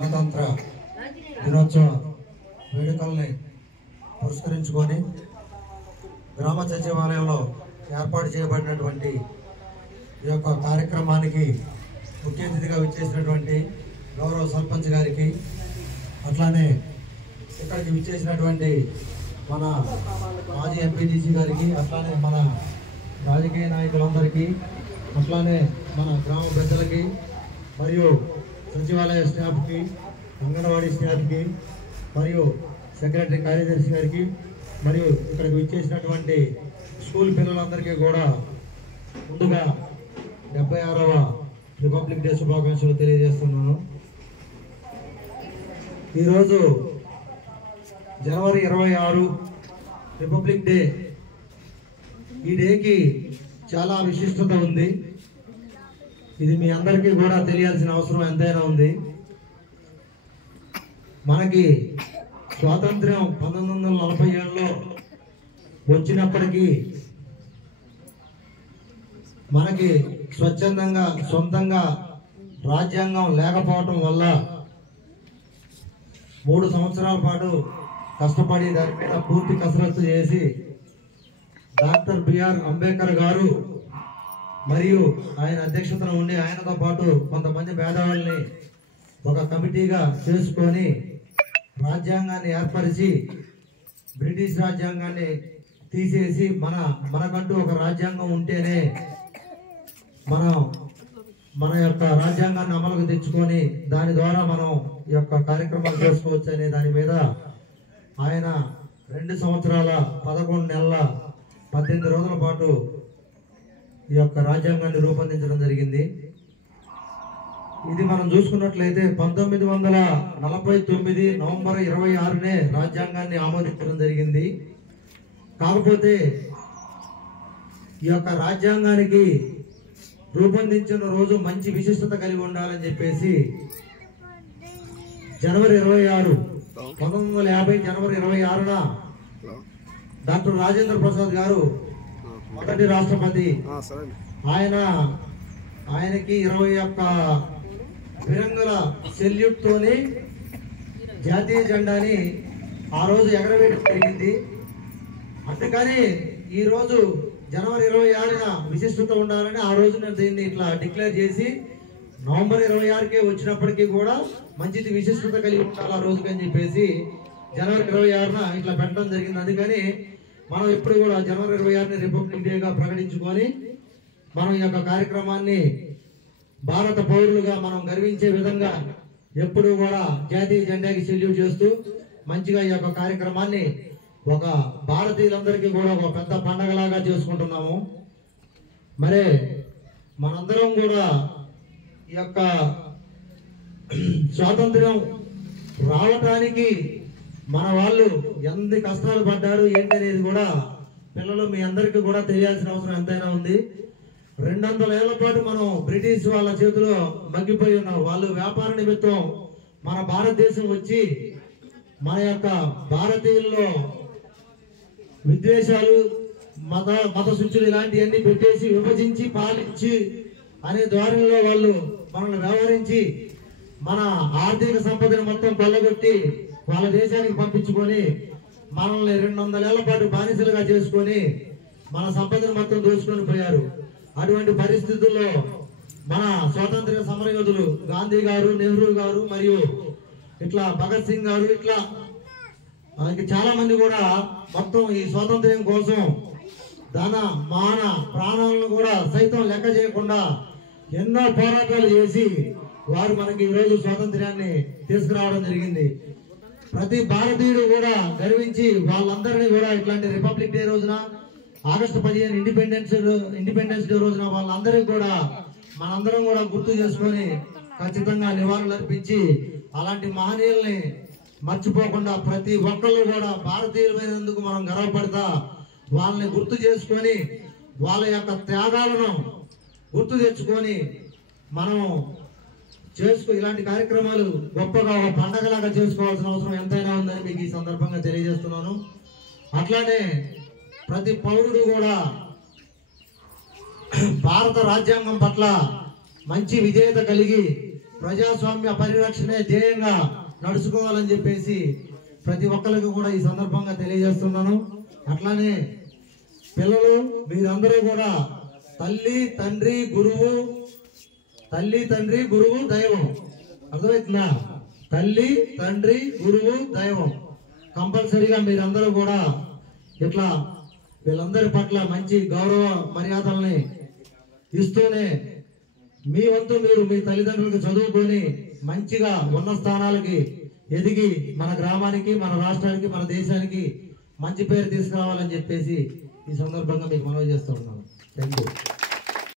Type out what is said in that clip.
గణతంత్ర దినోత్సవ వేడుకల్ని పురస్కరించుకొని గ్రామ సచివాలయంలో ఏర్పాటు చేయబడినటువంటి ఈ యొక్క కార్యక్రమానికి ముఖ్య అతిథిగా విచ్చేసినటువంటి గౌరవ సర్పంచ్ గారికి, అట్లానే ఇక్కడికి విచ్చేసినటువంటి మన మాజీ ఎంపీటీసీ గారికి, అట్లానే మన రాజకీయ నాయకులందరికీ, అట్లానే మన గ్రామ పెద్దలకి, మరియు సచివాలయ స్టాఫ్కి, అంగన్వాడీ స్టాఫ్కి, మరియు సెక్రటరీ కార్యదర్శి గారికి, మరియు ఇక్కడికి విచ్చేసినటువంటి స్కూల్ పిల్లలందరికీ కూడా ముందుగా 76వ రిపబ్లిక్ డే శుభాకాంక్షలు తెలియజేస్తున్నాను. ఈరోజు జనవరి 26 రిపబ్లిక్ డే. ఈ డేకి చాలా విశిష్టత ఉంది. ఇది మీ అందరికీ కూడా తెలియాల్సిన అవసరం ఎంతైనా ఉంది. మనకి స్వాతంత్ర్యం 1947లో వచ్చినప్పటికీ మనకి స్వచ్ఛందంగా సొంతంగా రాజ్యాంగం లేకపోవటం వల్ల 3 సంవత్సరాల పాటు కష్టపడి దాని మీద పూర్తి కసరత్తు చేసి డాక్టర్ బిఆర్ అంబేద్కర్ గారు మరియు ఆయన అధ్యక్షతన ఉండి ఆయనతో పాటు కొంతమంది మేధావుల్ని ఒక కమిటీగా చేసుకొని రాజ్యాంగాన్ని ఏర్పరిచి బ్రిటిష్ రాజ్యాంగాన్ని తీసేసి మనకంటూ ఒక రాజ్యాంగం ఉంటేనే మన యొక్క రాజ్యాంగాన్ని అమలుకు తెచ్చుకొని దాని ద్వారా మనం ఈ యొక్క కార్యక్రమాలు చేసుకోవచ్చు అనే దాని మీద ఆయన 2 సంవత్సరాల 11 నెలల 18 రోజుల పాటు ఈ యొక్క రాజ్యాంగాన్ని రూపొందించడం జరిగింది. ఇది మనం చూసుకున్నట్లయితే 1949 నవంబర్ 26నే రాజ్యాంగాన్ని ఆమోదించడం జరిగింది. కాకపోతే ఈ యొక్క రాజ్యాంగానికి రూపొందించిన రోజు మంచి విశిష్టత కలిగి ఉండాలని చెప్పేసి జనవరి 26 1950 జనవరి 26న డాక్టర్ రాజేంద్ర ప్రసాద్ గారు మొదటి రాష్ట్రపతి. ఆయనకి 21 ఫిరంగుల సెల్యూట్ తోని జాతీయ జెండాని ఆ రోజు ఎగరవేయడం జరిగింది. అందుకని ఈ రోజు జనవరి 26న విశిష్టత ఉండాలని ఆ రోజున దీన్ని ఇట్లా డిక్లేర్ చేసి నవంబర్ 26కే వచ్చినప్పటికీ కూడా మంచిది విశిష్టత కలిగి ఉండాలి ఆ రోజుకి అని చెప్పేసి జనవరి 26న ఇట్లా పెట్టడం జరిగింది. అందుకని మనం ఎప్పుడు కూడా జనవరి 26ని రిపబ్లిక్ డేగా ప్రకటించుకొని మనం ఈ యొక్క కార్యక్రమాన్ని భారత పౌరులుగా మనం గర్వించే విధంగా ఎప్పుడు కూడా జాతీయ జెండాకి సెల్యూట్ చేస్తూ మంచిగా ఈ యొక్క కార్యక్రమాన్ని ఒక భారతీయులందరికీ కూడా ఒక పెద్ద పండగలాగా చేసుకుంటున్నాము. మరే మనందరం కూడా ఈ యొక్క స్వాతంత్ర్యం రావటానికి మన వాళ్ళు ఎంత కష్టాలు పడ్డారు ఏంటి అనేది కూడా పిల్లలు మీ అందరికీ కూడా తెలియాల్సిన అవసరం ఎంతైనా ఉంది. 200 ఏళ్ల పాటు మనం బ్రిటిష్ వాళ్ళ చేతిలో మగ్గిపోయి ఉన్నాం. వాళ్ళు వ్యాపార నిమిత్తం మన భారతదేశం వచ్చి మన యొక్క భారతీయుల్లో విద్వేషాలు మత శుచులు ఇలాంటివన్నీ పెట్టేసి విభజించి పాలించి అనే ధోరణిలో వాళ్ళు మనల్ని వ్యవహరించి మన ఆర్థిక సంపదను మొత్తం కొల్లగొట్టి వాళ్ళ దేశానికి పంపించుకొని మనల్ని 200 ఏళ్ల పాటు బానిసలుగా చేసుకొని మన సంపదను మొత్తం దోచుకొని పోయారు. అటువంటి పరిస్థితుల్లో మన స్వాతంత్ర్య సమరయోధులు గాంధీ గారు, నెహ్రూ గారు, మరియు ఇట్లా భగత్ సింగ్ గారు, ఇట్లా చాలా మంది కూడా మొత్తం ఈ స్వాతంత్ర్యం కోసం ధన మాన ప్రాణాలను కూడా సైతం లెక్క చేయకుండా ఎన్నో పోరాటాలు చేసి వారు మనకి ఈరోజు స్వాతంత్ర్యాన్ని తీసుకురావడం జరిగింది. ప్రతి భారతీయుడు కూడా గర్వించి వాళ్ళందరినీ కూడా ఇట్లాంటి రిపబ్లిక్ డే రోజున ఆగస్టు 15 ఇండిపెండెన్స్ డే రోజున వాళ్ళందరికీ కూడా మనందరం కూడా గుర్తు చేసుకొని ఖచ్చితంగా నివాళులు అర్పించి అలాంటి మహనీయుల్ని మర్చిపోకుండా ప్రతి ఒక్కళ్ళు కూడా భారతీయులమైనందుకు మనం గర్వపడతా వాళ్ళని గుర్తు చేసుకొని వాళ్ళ యొక్క త్యాగాలను గుర్తు తెచ్చుకొని మనం ఇలాంటి కార్యక్రమాలు గొప్పగా ఒక పండగలాగా చేసుకోవాల్సిన అవసరం ఎంతైనా ఉందని మీకు ఈ సందర్భంగా తెలియజేస్తున్నాను. అట్లానే ప్రతి పౌరుడు కూడా భారత రాజ్యాంగం పట్ల మంచి విధేయత కలిగి ప్రజాస్వామ్య పరిరక్షణే ధ్యేయంగా నడుచుకోవాలని చెప్పేసి ప్రతి ఒక్కరికి కూడా ఈ సందర్భంగా తెలియజేస్తున్నాను. అట్లానే పిల్లలు మీరందరూ కూడా తల్లి తండ్రి గురువు దైవం, అర్థమవుతుందా? తల్లి తండ్రి గురువు దైవం. కంపల్సరీగా మీరందరూ కూడా ఇట్లా వీళ్ళందరి పట్ల మంచి గౌరవ మర్యాదల్ని ఇస్తూనే మీ వంతు మీరు మీ తల్లిదండ్రులకు చదువుకొని మంచిగా ఉన్న స్థానాలకి ఎదిగి మన గ్రామానికి, మన రాష్ట్రానికి, మన దేశానికి మంచి పేరు తీసుకురావాలని చెప్పేసి ఈ సందర్భంగా మీకు మనవి చేస్తూ ఉన్నాను. Thank you.